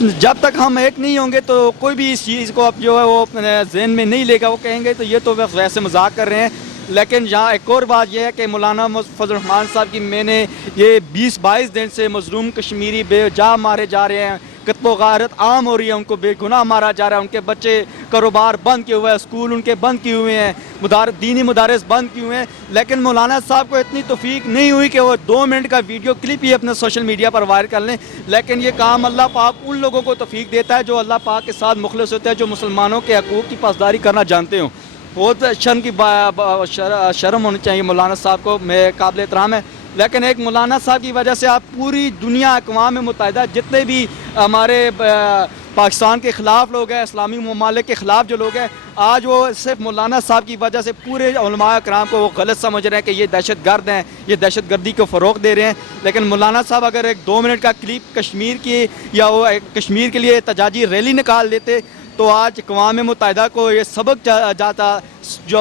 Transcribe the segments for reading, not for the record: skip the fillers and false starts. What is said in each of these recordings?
جب تک ہم ایک نہیں ہوں گے تو کوئی بھی اس چیز کو اب جو ہے وہ اپنے ذہن میں نہیں لے گا. وہ کہیں گے تو یہ تو ویسے مذاق کر رہے ہیں. لیکن یہاں ایک اور بات یہ ہے کہ مولانا فضل الرحمان صاحب کی میں نے یہ 20-22 دن سے مظلوم کشمیری بے جا مارے جا رہے ہیں, قتل و غارت عام ہو رہی ہے, ان کو بے گناہ مارا جا رہا ہے, ان کے بچے کاروبار بند کیے ہوئے ہیں, اسکول ان کے بند کیے ہوئے ہیں, دینی مدارس بند کیے ہوئے ہیں. لیکن مولانا صاحب کو اتنی توفیق نہیں ہوئی کہ وہ 2 منٹ کا ویڈیو کلپ ہی اپنے سوشل میڈیا پر وائرل کر لیں. لیکن یہ کام اللہ پاک ان لوگوں کو توفیق دیتا ہے جو اللہ پاک کے ساتھ مخلص ہوتے ہیں, جو مسلمانوں کے حقوق کی پاسداری کرنا جانتے ہوں. بہت شرم ہونی چاہیے مولانا صاحب کو, میں قابل احترام ہے. لیکن ایک مولانا صاحب کی وجہ سے آپ پوری دنیا اقوام متحدہ جتنے بھی ہمارے پاکستان کے خلاف لوگ ہیں, اسلامی ممالک کے خلاف جو لوگ ہیں, آج وہ صرف مولانا صاحب کی وجہ سے پورے علماء کرام کو وہ غلط سمجھ رہے ہیں کہ یہ دہشت گرد ہیں, یہ دہشت گردی کو فروغ دے رہے ہیں. لیکن مولانا صاحب اگر ایک 2 منٹ کا کلپ کشمیر کی یا وہ کشمیر کے لیے احتجاجی ریلی نکال دیتے تو آج اقوام متحدہ کو یہ سبق جاتا. جو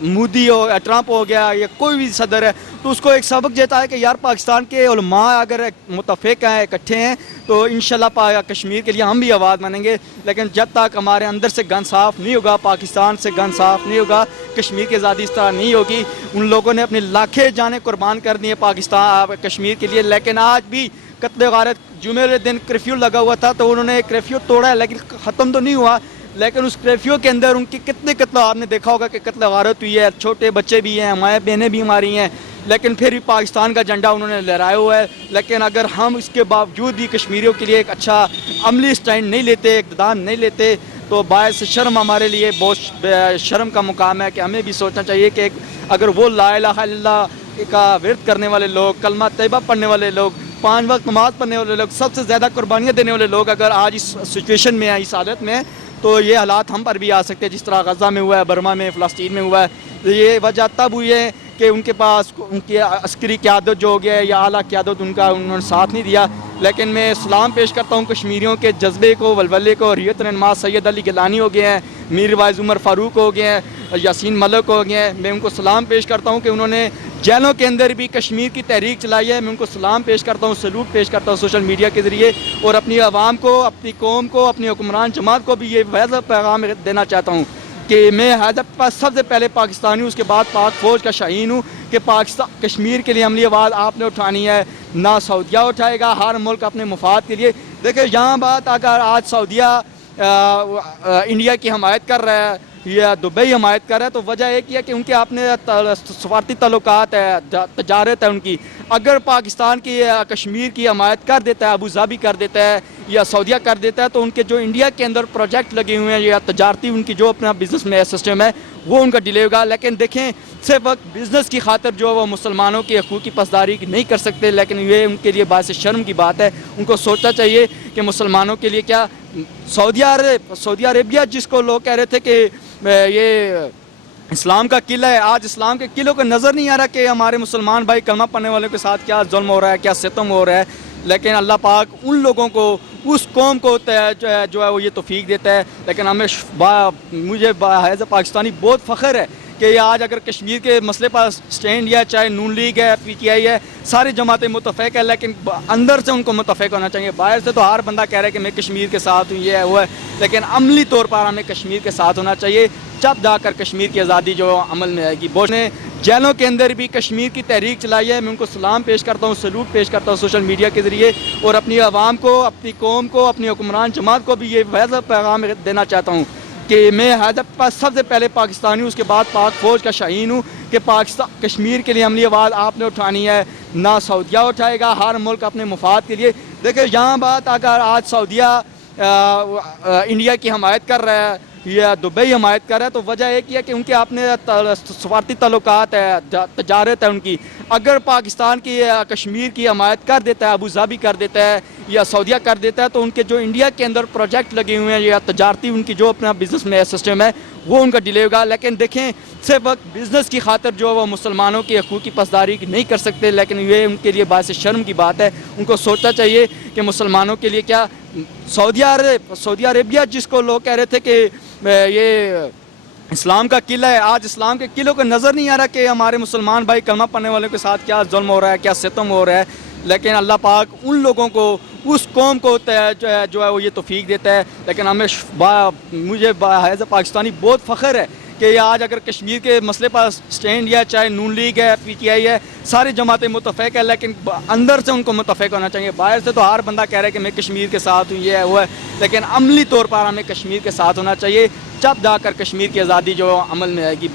مودی ہو, ٹرمپ ہو گیا, یا کوئی بھی صدر ہے, تو اس کو ایک سبق دیتا ہے کہ یار پاکستان کے علماء اگر متفق ہیں, اکٹھے ہیں, تو انشاءاللہ کشمیر کے لیے ہم بھی آواز مانیں گے. لیکن جب تک ہمارے اندر سے گن صاف نہیں ہوگا, پاکستان سے گن صاف نہیں ہوگا, کشمیر کی آزادی اس طرح نہیں ہوگی. ان لوگوں نے اپنی لاکھیں جانیں قربان کر دی ہیں پاکستان کشمیر کے لیے. لیکن آج بھی قتل غارت جمعے والے دن کرفیو لگا ہوا تھا, تو انہوں نے کرفیو توڑا ہے, لیکن ختم تو نہیں ہوا. لیکن اس کرفیو کے اندر ان کی کتنے قتل, آپ نے دیکھا ہوگا کہ قتل غارت ہوئی ہے, چھوٹے بچے بھی ہیں, مائیں بہنیں بھی ہماری ہیں, لیکن پھر بھی پاکستان کا جھنڈا انہوں نے لہرایا ہوا ہے. لیکن اگر ہم اس کے باوجود بھی کشمیریوں کے لیے ایک اچھا عملی سٹینڈ نہیں لیتے, اقدام نہیں لیتے, تو باعث شرم ہمارے لیے بہت شرم کا مقام ہے. کہ ہمیں بھی سوچنا چاہیے کہ اگر وہ لا الہ الا اللہ کا ورد کرنے والے لوگ, کلمہ طیبہ پڑھنے والے لوگ, 5 وقت نماز پڑھنے والے لوگ, سب سے زیادہ قربانیاں دینے والے لوگ اگر آج اس سچویشن میں ہیں, اس حالت میں ہیں, تو یہ حالات ہم پر بھی آ سکتے ہیں جس طرح غزہ میں ہوا ہے, برما میں, فلسطین میں ہوا ہے. یہ وجہ تب ہوئی ہے کہ ان کے پاس ان کی عسکری قیادت جو ہو گیا ہے, یا اعلیٰ قیادت انہوں نے ساتھ نہیں دیا. لیکن میں سلام پیش کرتا ہوں کشمیریوں کے جذبے کو, ولولے کو. حریت رہنما سید علی گیلانی ہو گئے ہیں, میر وائز عمر فاروق ہو گئے ہیں, یاسین ملک ہو گئے ہیں. میں ان کو سلام پیش کرتا ہوں کہ انہوں نے جیلوں کے اندر بھی کشمیر کی تحریک چلائی ہے. میں ان کو سلام پیش کرتا ہوں, سلوٹ پیش کرتا ہوں سوشل میڈیا کے ذریعے. اور اپنی عوام کو, اپنی قوم کو, اپنی حکمران جماعت کو بھی یہ واضح پیغام دینا چاہتا ہوں کہ میں حیدر سب سے پہلے پاکستانی ہوں, اس کے بعد پاک فوج کا شاہین ہوں. کہ پاکستان کشمیر کے لیے عملی آواز آپ نے اٹھانی ہے, نہ سعودیہ اٹھائے گا. ہر ملک اپنے مفاد کے لیے. دیکھیں یہاں بات اگر آج سعودیہ انڈیا کی حمایت کر رہا ہے یا دبئی حمایت کر رہا ہے, تو وجہ ایک ہی ہے کہ ان کے اپنے سفارتی تعلقات ہے, تجارت ہے ان کی. اگر پاکستان کی کشمیر کی حمایت کر دیتا ہے, ابو ظبی کر دیتا ہے یا سعودیہ کر دیتا ہے, تو ان کے جو انڈیا کے اندر پروجیکٹ لگے ہوئے ہیں یا تجارتی ان کی جو اپنا بزنس میں سسٹم ہے, وہ ان کا ڈیلے ہوگا. لیکن دیکھیں صرف بزنس کی خاطر جو وہ مسلمانوں کے حقوق کی پاسداری نہیں کر سکتے. لیکن یہ ان کے لیے باعث شرم کی بات ہے. ان کو سوچنا چاہیے کہ مسلمانوں کے لیے کیا سعودی عربیہ جس کو لوگ کہہ رہے تھے کہ یہ اسلام کا قلعہ ہے, آج اسلام کے قلعوں کو نظر نہیں آ رہا کہ ہمارے مسلمان بھائی کلمہ پڑھنے والوں کے ساتھ کیا ظلم ہو رہا ہے, کیا ستم ہو رہا ہے. لیکن اللہ پاک ان لوگوں کو, اس قوم کو جو ہے وہ یہ توفیق دیتا ہے. لیکن مجھے حیض پاکستانی بہت فخر ہے کہ یہ آج اگر کشمیر کے مسئلے پر سٹینڈ یا چاہے نون لیگ ہے, پی ٹی آئی ہے, ساری جماعتیں متفق ہے. لیکن اندر سے ان کو متفق ہونا چاہیے. باہر سے تو ہر بندہ کہہ رہا ہے کہ میں کشمیر کے ساتھ ہوں, یہ ہے وہ ہے. لیکن عملی طور پر ہمیں کشمیر کے ساتھ ہونا چاہیے, جب جا کر کشمیر کی آزادی جو عمل میں آئے گی. بوش نے جیلوں کے اندر بھی کشمیر کی تحریک چلائی ہے. میں ان کو سلام پیش کرتا ہوں, سلوٹ پیش کرتا ہوں سوشل میڈیا کے ذریعے. اور اپنی عوام کو, اپنی قوم کو, اپنی حکمران جماعت کو بھی یہ واضح پیغام دینا چاہتا ہوں کہ میں حیدر سب سے پہلے پاکستانی ہوں, اس کے بعد پاک فوج کا شاہین ہوں. کہ کشمیر کے لیے عملی آواز آپ نے اٹھانی ہے, نہ سعودیہ اٹھائے گا. ہر ملک اپنے مفاد کے لیے. دیکھیں یہاں بات اگر آج سعودیہ انڈیا کی حمایت کر رہا ہے یا دبئی حمایت کر رہا ہے, تو وجہ ایک ہی ہے کہ ان کے اپنے سفارتی تعلقات ہے, تجارت ہے ان کی. اگر پاکستان کی کشمیر کی حمایت کر دیتا ہے, ابو ظبی کر دیتا ہے یا سعودیہ کر دیتا ہے, تو ان کے جو انڈیا کے اندر پروجیکٹ لگے ہوئے ہیں یا تجارتی ان کی جو اپنا بزنس میں سسٹم ہے, وہ ان کا ڈیلے ہوگا. لیکن دیکھیں صرف بزنس کی خاطر جو وہ مسلمانوں کے حقوق کی پاسداری نہیں کر سکتے. لیکن یہ ان کے لیے باعث شرم کی بات ہے. ان کو سوچنا چاہیے کہ مسلمانوں کے لیے کیا سعودی عربیہ جس کو لوگ کہہ رہے تھے کہ یہ اسلام کا قلعہ ہے, آج اسلام کے قلعوں کو نظر نہیں آ رہا کہ ہمارے مسلمان بھائی کلمہ پڑھنے والوں کے ساتھ کیا ظلم ہو رہا ہے, کیا ستم ہو رہا ہے. لیکن اللہ پاک ان لوگوں کو اس قوم کو جو ہے وہ یہ توفیق دیتا ہے. لیکن ہمیں مجھے ایز اے پاکستانی بہت فخر ہے کہ یہ آج اگر کشمیر کے مسئلے پر سٹینڈ یا چاہے نون لیگ ہے, پی ٹی آئی ہے, ساری جماعتیں متفق ہے, لیکن اندر سے ان کو متفق ہونا چاہیے. باہر سے تو ہر بندہ کہہ رہا ہے کہ میں کشمیر کے ساتھ ہوں, یہ ہے وہ ہے, لیکن عملی طور پر ہمیں کشمیر کے ساتھ ہونا چاہیے. جب جا کر کشمیر کی آزادی جو عمل میں آئے گی.